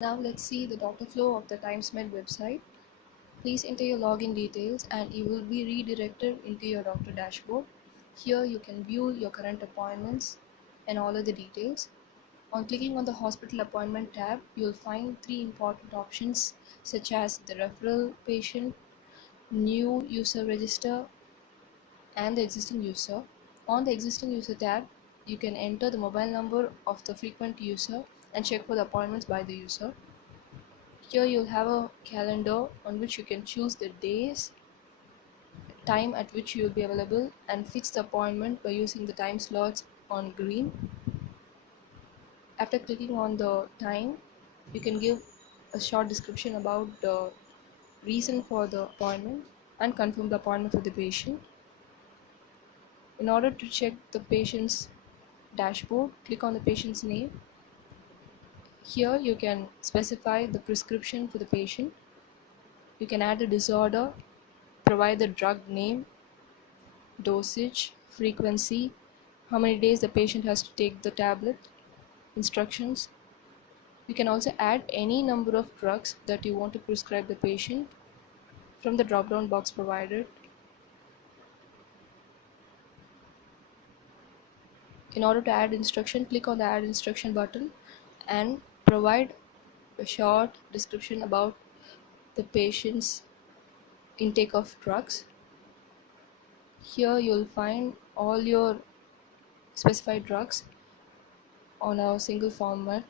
Now let's see the doctor flow of the TimesMed website. Please enter your login details and you will be redirected into your doctor dashboard. Here you can view your current appointments and all of the details. On clicking on the hospital appointment tab, you will find three important options such as the referral patient, new user register, and the existing user. On the existing user tab, you can enter the mobile number of the frequent user and check for the appointments by the user. Here you'll have a calendar on which you can choose the days, time at which you will be available and fix the appointment by using the time slots on green. After clicking on the time, you can give a short description about the reason for the appointment and confirm the appointment for the patient. In order to check the patient's dashboard, click on the patient's name. Here you can specify the prescription for the patient. You can add the disorder, provide the drug name, dosage, frequency, how many days the patient has to take the tablet, instructions. You can also add any number of drugs that you want to prescribe the patient from the drop down box provided. In order to add instruction, click on the add instruction button and provide a short description about the patient's intake of drugs. Here you'll find all your specified drugs on a single format,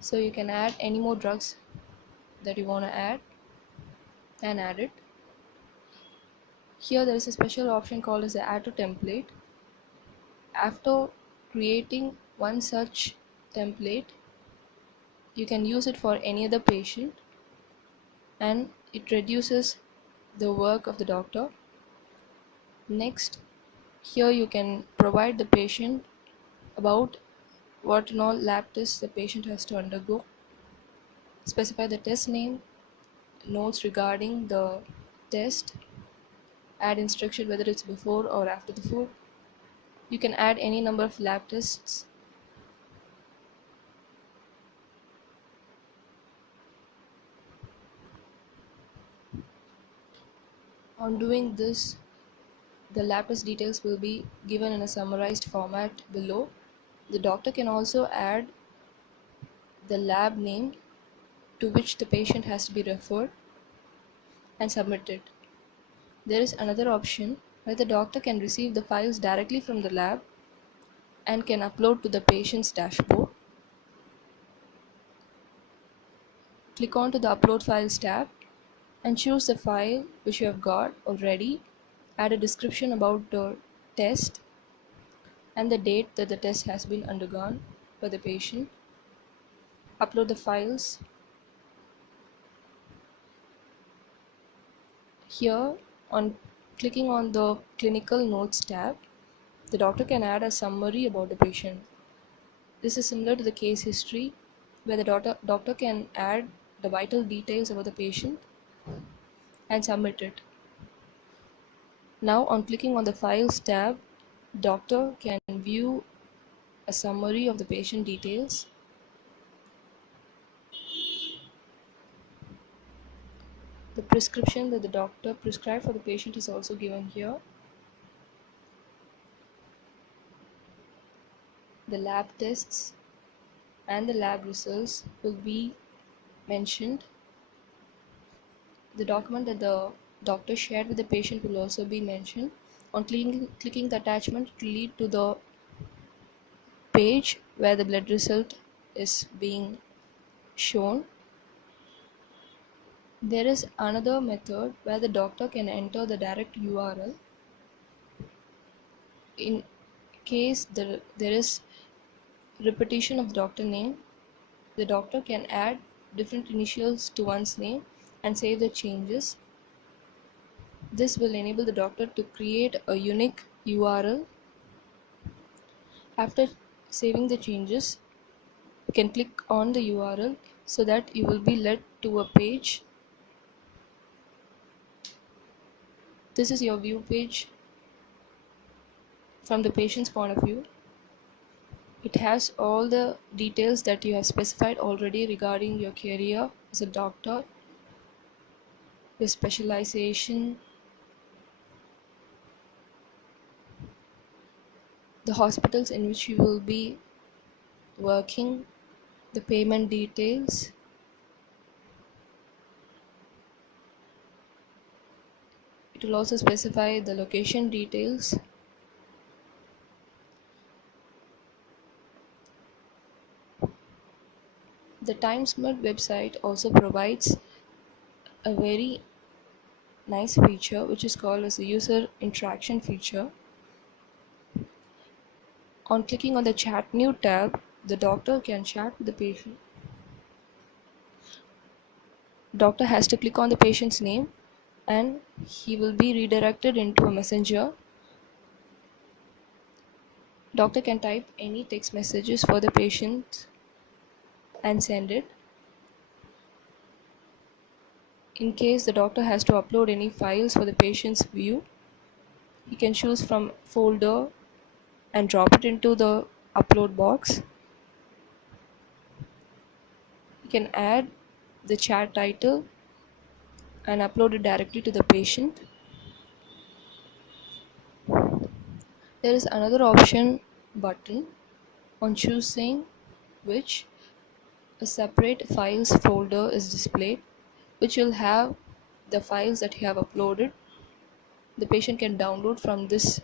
so you can add any more drugs that you want to add and add it. Here there is a special option called as the add to template. After creating one such template, you can use it for any other patient and it reduces the work of the doctor. Next, here you can provide the patient about what and all lab tests the patient has to undergo, specify the test name, notes regarding the test, add instruction whether it's before or after the food. You can add any number of lab tests. On doing this, the lab test details will be given in a summarized format below. The doctor can also add the lab name to which the patient has to be referred and submit it. There is another option where the doctor can receive the files directly from the lab and can upload to the patient's dashboard. Click on to the Upload Files tab and choose the file which you have got already. Add a description about the test and the date that the test has been undergone by the patient. Upload the files. Here, on clicking on the Clinical Notes tab, the doctor can add a summary about the patient. This is similar to the case history where the doctor can add the vital details about the patient and submit it. Now on clicking on the Files tab, doctor can view a summary of the patient details. The prescription that the doctor prescribed for the patient is also given here. The lab tests and the lab results will be mentioned. The document that the doctor shared with the patient will also be mentioned. On clicking the attachment, it will lead to the page where the blood result is being shown. There is another method where the doctor can enter the direct URL. In case there is repetition of the doctor name, the doctor can add different initials to one's name and save the changes. This will enable the doctor to create a unique URL. After saving the changes, you can click on the URL so that you will be led to a page. This is your view page from the patient's point of view. It has all the details that you have specified already regarding your career as a doctor, your specialization, the hospitals in which you will be working, the payment details. It will also specify the location details. The TimesMed website also provides a very nice feature which is called as the user interaction feature. On clicking on the Chat New tab, the doctor can chat with the patient. Doctor has to click on the patient's name and he will be redirected into a messenger. Doctor can type any text messages for the patient and send it. In case the doctor has to upload any files for the patient's view, he can choose from folder and drop it into the upload box. He can add the chat title and upload it directly to the patient. There is another option button on choosing which a separate files folder is displayed, which will have the files that you have uploaded. The patient can download from this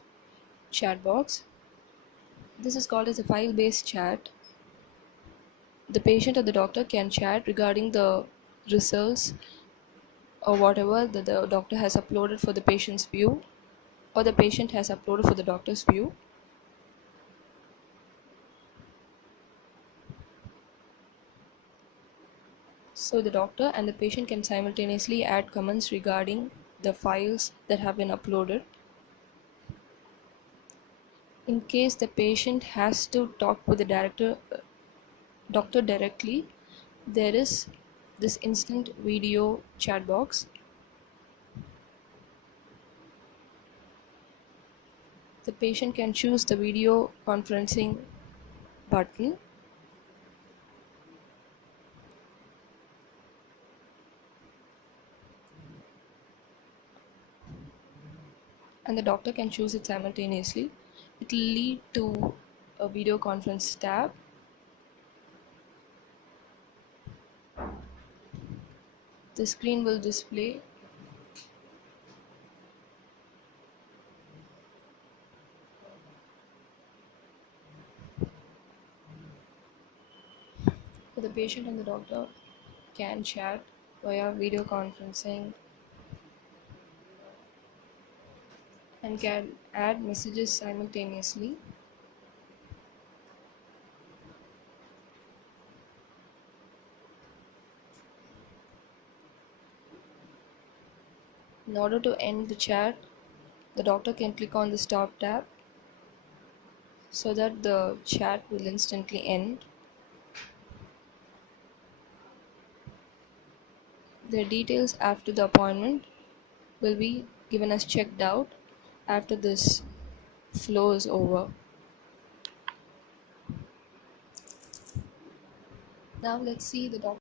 chat box. This is called as a file-based chat. The patient or the doctor can chat regarding the results or whatever that the doctor has uploaded for the patient's view or the patient has uploaded for the doctor's view. So the doctor and the patient can simultaneously add comments regarding the files that have been uploaded. In case the patient has to talk with the doctor directly, there is this instant video chat box. The patient can choose the video conferencing button. And the doctor can choose it simultaneously. It will lead to a video conference tab. The screen will display so the patient and the doctor can chat via video conferencing and can add messages simultaneously. In order to end the chat, the doctor can click on the stop tab so that the chat will instantly end. The details after the appointment will be given as checked out after this flow is over. Now let's see the doctor.